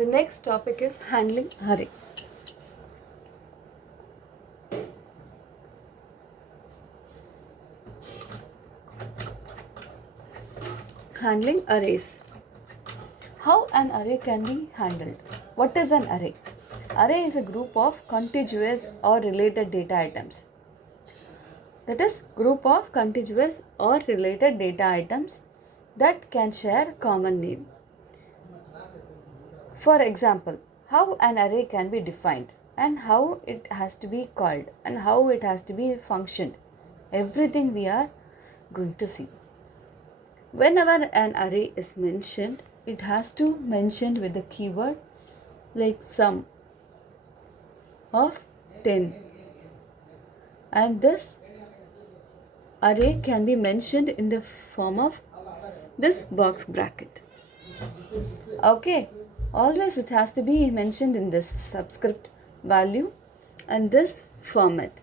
The next topic is handling array. Handling arrays. How an array can be handled? What is an array? Array is a group of contiguous or related data items. That is, group of contiguous or related data items that can share common name. For example, how an array can be defined and how it has to be called and how it has to be functioned. Everything we are going to see. Whenever an array is mentioned, it has to mentioned with the keyword like sum of 10, and this array can be mentioned in the form of this box bracket. Okay, always it has to be mentioned in this subscript value and this format.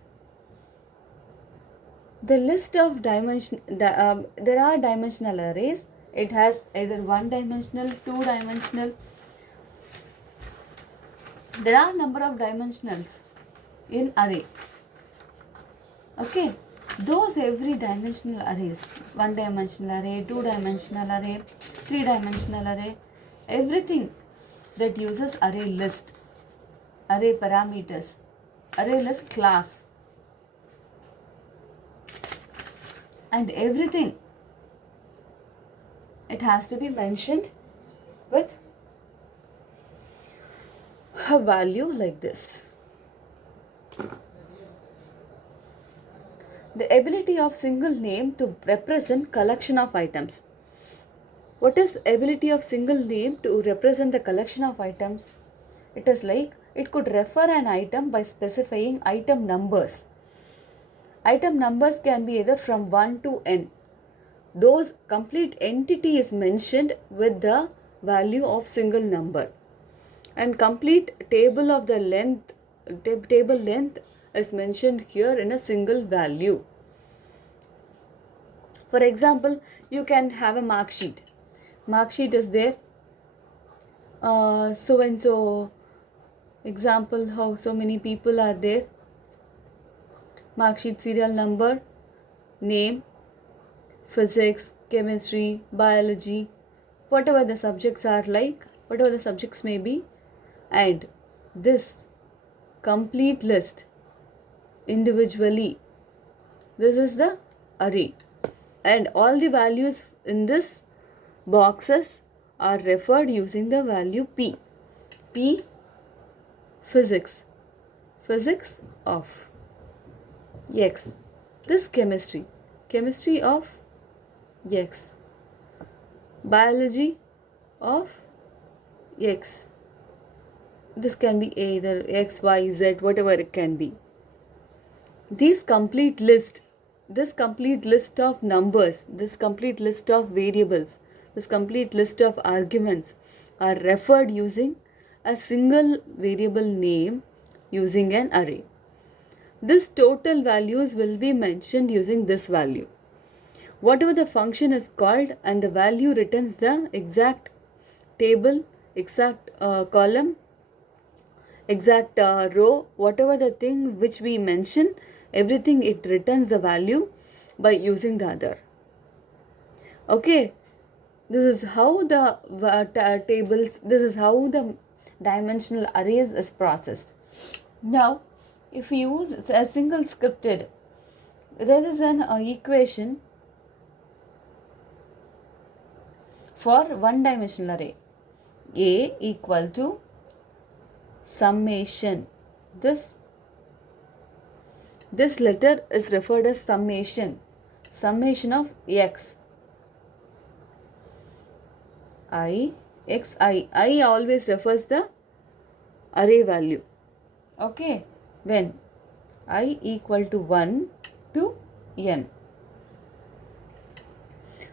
The list of there are dimensional arrays. It has either one dimensional, two dimensional. There are number of dimensionals in array. Okay, those every dimensional arrays, one dimensional array, two dimensional array, three dimensional array, everything that uses array list, array parameters, array list class, and everything, it has to be mentioned with a value like this. The ability of single name to represent collection of items. What is ability of single name to represent the collection of items? It is like it could refer an item by specifying item numbers. Item numbers can be either from 1 to n. Those complete entity is mentioned with the value of single number, and complete table of the length table length is mentioned here in a single value. For example, you can have a mark sheet. Mark sheet is there. So and so example, how so many people are there. Mark sheet serial number, name, physics, chemistry, biology, whatever the subjects are like, whatever the subjects may be, and this complete list individually. This is the array, and all the values in this boxes are referred using the value p. P physics of x. This chemistry of x. Biology of x. This can be either x, y, z, whatever it can be. This complete list of numbers, this complete list of variables, this complete list of arguments are referred using a single variable name using an array. This total values will be mentioned using this value. Whatever the function is called, and the value returns the exact table, exact column, exact row, whatever the thing which we mention, everything it returns the value by using the other. Okay, this is how the tables, this is how the dimensional arrays is processed. Now, if we use a single scripted, there is an equation for one dimensional array. A equal to summation. This letter is referred as summation of x. I always refers the array value. Okay, when I equal to 1 to n.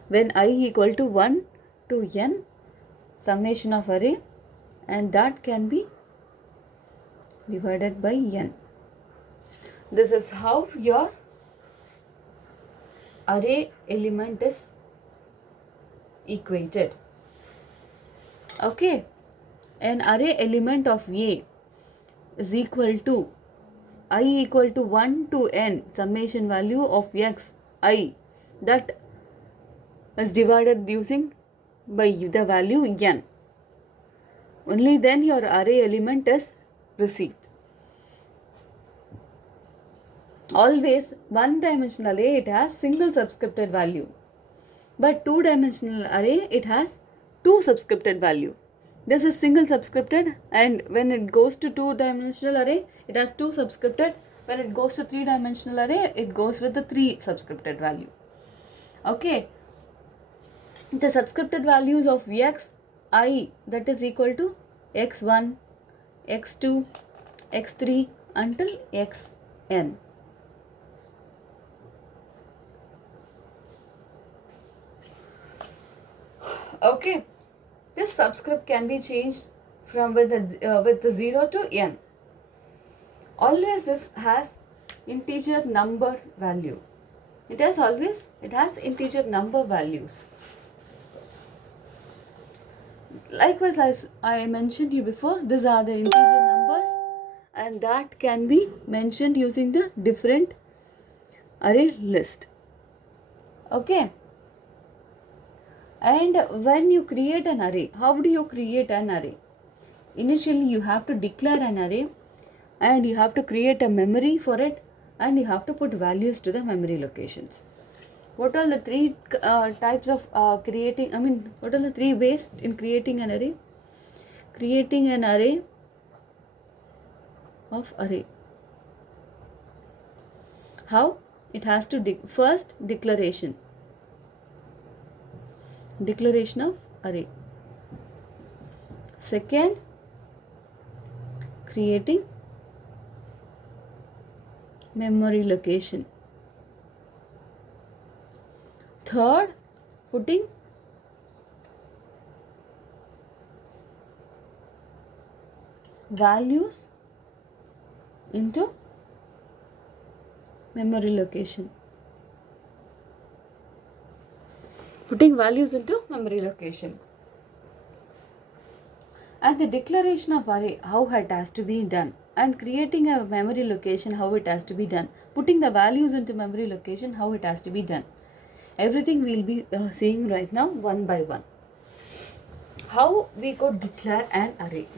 When I equal to 1 to n, summation of array, and that can be divided by n. This is how your array element is equated. Okay, an array element of A is equal to I equal to 1 to n summation value of x I that is divided using by the value n. Only then your array element is received. Always one dimensional array, it has single subscripted value, but two dimensional array, it has two subscripted value. This is single subscripted, and when it goes to two dimensional array, it has two subscripted. When it goes to three dimensional array, it goes with the three subscripted value. Okay, the subscripted values of x I that is equal to x1, x2, x3 until xn. Okay, this subscript can be changed from with the 0 to n. Always this has integer number value. It has integer number values. Likewise, as I mentioned you before, these are the integer numbers, and that can be mentioned using the different array list. Okay. And when you create an array, how do you create an array? Initially, you have to declare an array, and you have to create a memory for it, and you have to put values to the memory locations. What are the three types of what are the three ways in creating an array? Creating an array of array. How? It has to first declaration of array. Second, creating memory location. Third, putting values into memory location. Putting values into memory location. And the declaration of array, how it has to be done. And creating a memory location, how it has to be done. Putting the values into memory location, how it has to be done. Everything we'll be seeing right now one by one. How we could declare an array.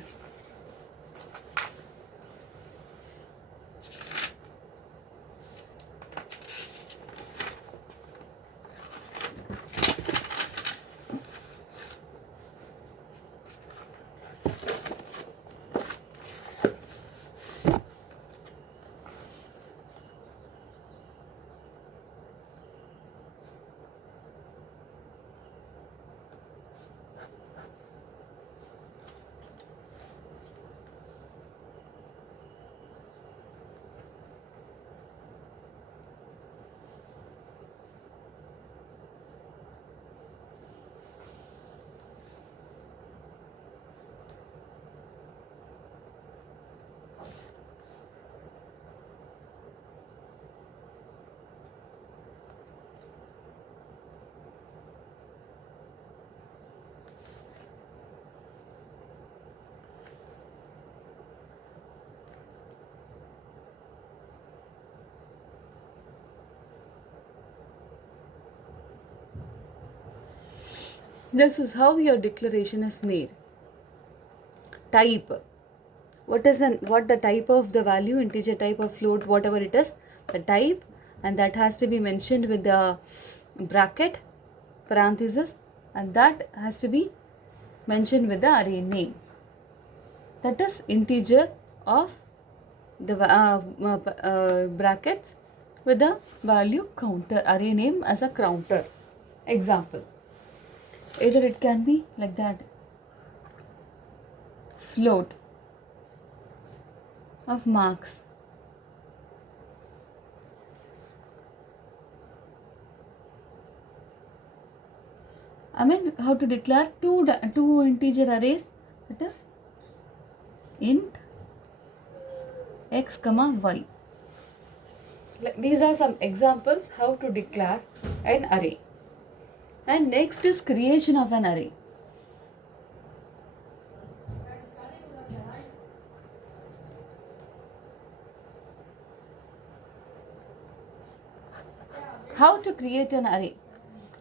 This is how your declaration is made. Type. What the type of the value, integer type or float, whatever it is, the type, and that has to be mentioned with the bracket, parenthesis, and that has to be mentioned with the array name. That is integer of the brackets with the value counter, array name as a counter. Example. Either it can be like that, float of marks. How to declare two integer arrays, that is int x comma y. These are some examples how to declare an array. And next is creation of an array. How to create an array?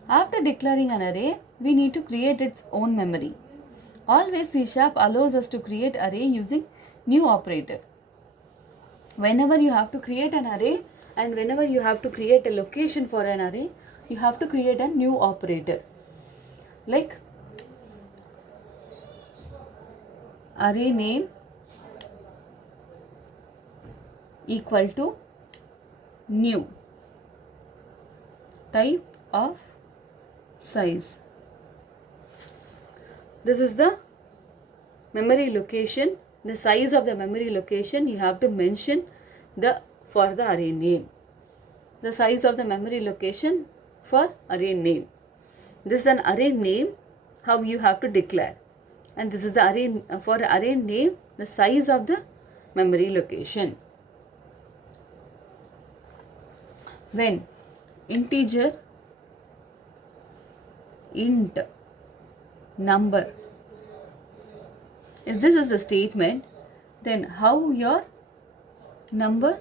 After declaring an array, we need to create its own memory. Always C# allows us to create array using new operator. Whenever you have to create an array and whenever you have to create a location for an array, you have to create a new operator. Like array name equal to new type of size. This is the memory location, the size of the memory location you have to mention for the array name. The size of the memory location for array name. This is an array name, how you have to declare. And this is the array for array name, the size of the memory location. When integer int number is this is a statement, then how your number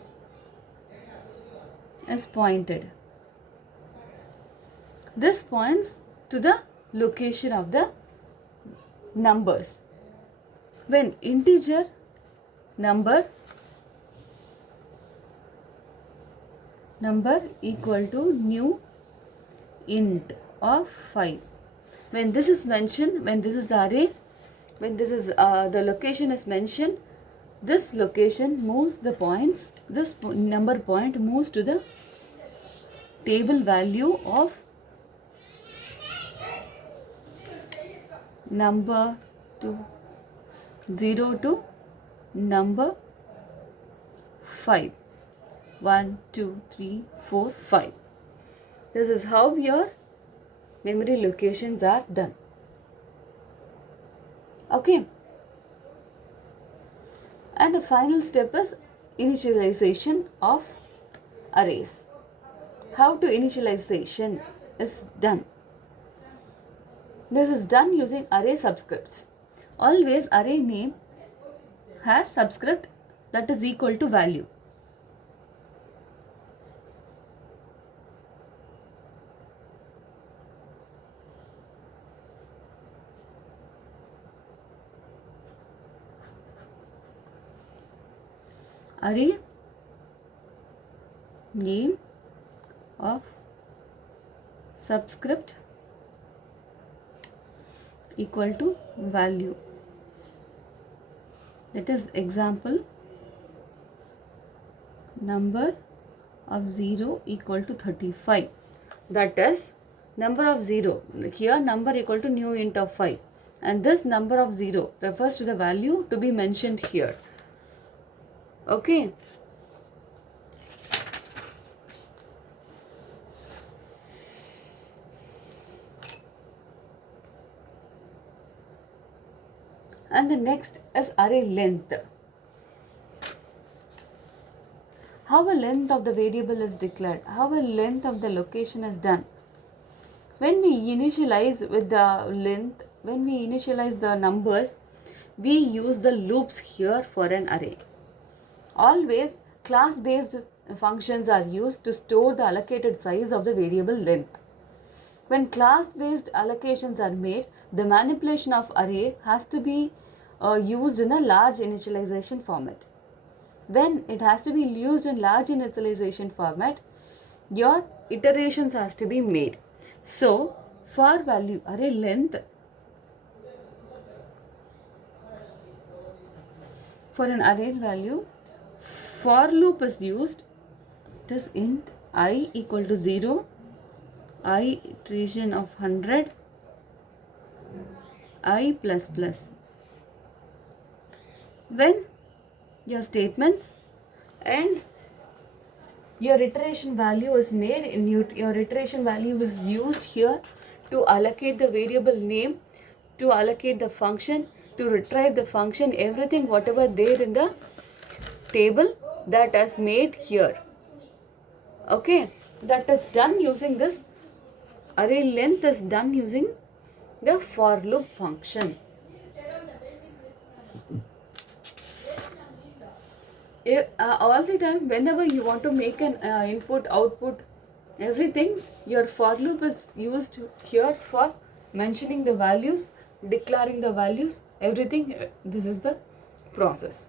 is pointed. This points to the location of the numbers. When integer number equal to new int of 5. When this is mentioned, when this is the array, when this is the location is mentioned, this location moves the points, this number point moves to the table value of number to 0 to number 5. 1, 2, 3, 4, 5. This is how your memory locations are done. Okay. And the final step is initialization of arrays. How to initialization is done. This is done using array subscripts. Always array name has subscript that is equal to value. Array name of subscript equal to value. That is example number of 0 equal to 35. That is number of 0. Here number equal to new int of 5. And this number of 0 refers to the value to be mentioned here. Okay. And the next is array length. How a length of the variable is declared, how a length of the location is done. When we initialize with the length, when we initialize the numbers, we use the loops here for an array. Always class-based functions are used to store the allocated size of the variable length. When class-based allocations are made, the manipulation of array has to be used in a large initialization format. When it has to be used in large initialization format, your iterations has to be made. So, for value array length, for an array value, for loop is used. It is int I equal to 0, I iteration of 100, I plus plus. When your statements and your iteration value is made, in your iteration value is used here to allocate the variable name, to allocate the function, to retrieve the function, everything whatever there in the table that is made here. Okay, that is done using this array length is done using the for loop function. All the time whenever you want to make an input output Everything, your for loop is used here for mentioning the values, declaring the values, everything. This is the process.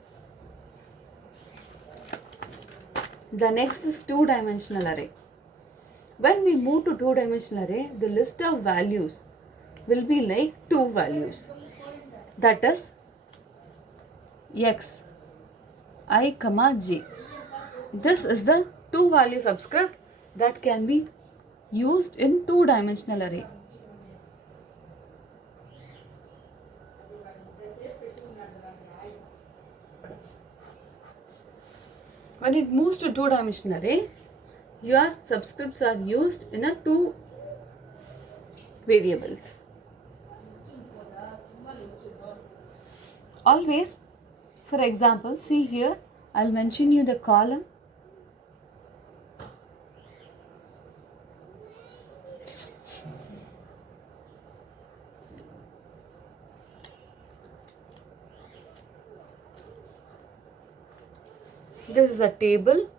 The next is two-dimensional array. When we move to two-dimensional array, the list of values will be like two values. That is x, I, comma j. This is the two value subscript that can be used in two-dimensional array. When it moves to two-dimensional array, your subscripts are used in a two variables. Always, for example, see here, I'll mention you the column. This is a table.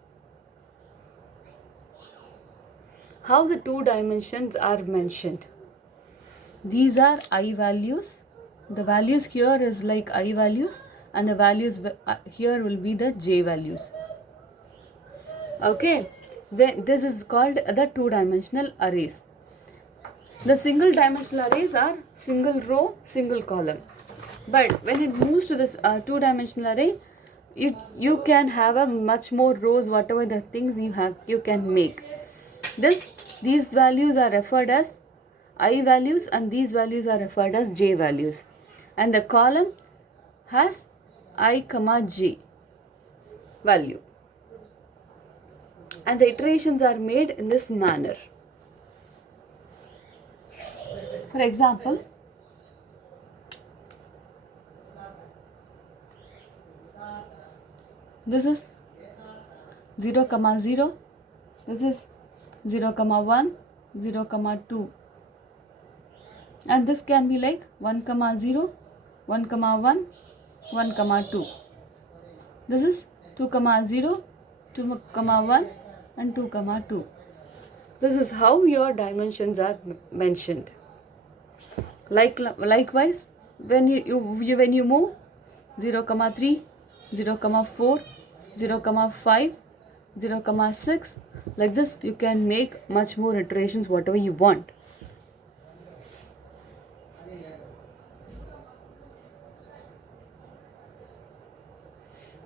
How the two dimensions are mentioned. These are I values. The values here is like I values, and the values here will be the j values. Okay, this is called the two-dimensional arrays. The single dimensional arrays are single row, single column. But when it moves to this two-dimensional array, you can have a much more rows, whatever the things you can make. These values are referred as I values, and these values are referred as j values. And the column has I, comma j value. And the iterations are made in this manner. For example, this is 0, comma 0. This is 0, comma 1, 0, comma 2. And this can be like 1, comma 0, 1, comma 1, 1, comma 2. This is 2, comma 0, 2, comma 1, and 2, comma 2. This is how your dimensions are mentioned. Likewise, when you move 0, comma 3, 0, comma 4, 0, comma 5, 0, comma 6, like this, you can make much more iterations, whatever you want.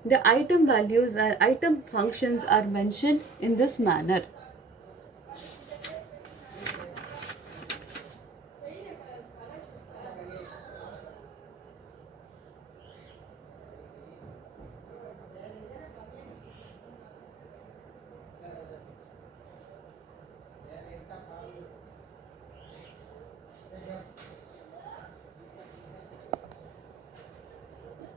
The item values, item functions are mentioned in this manner.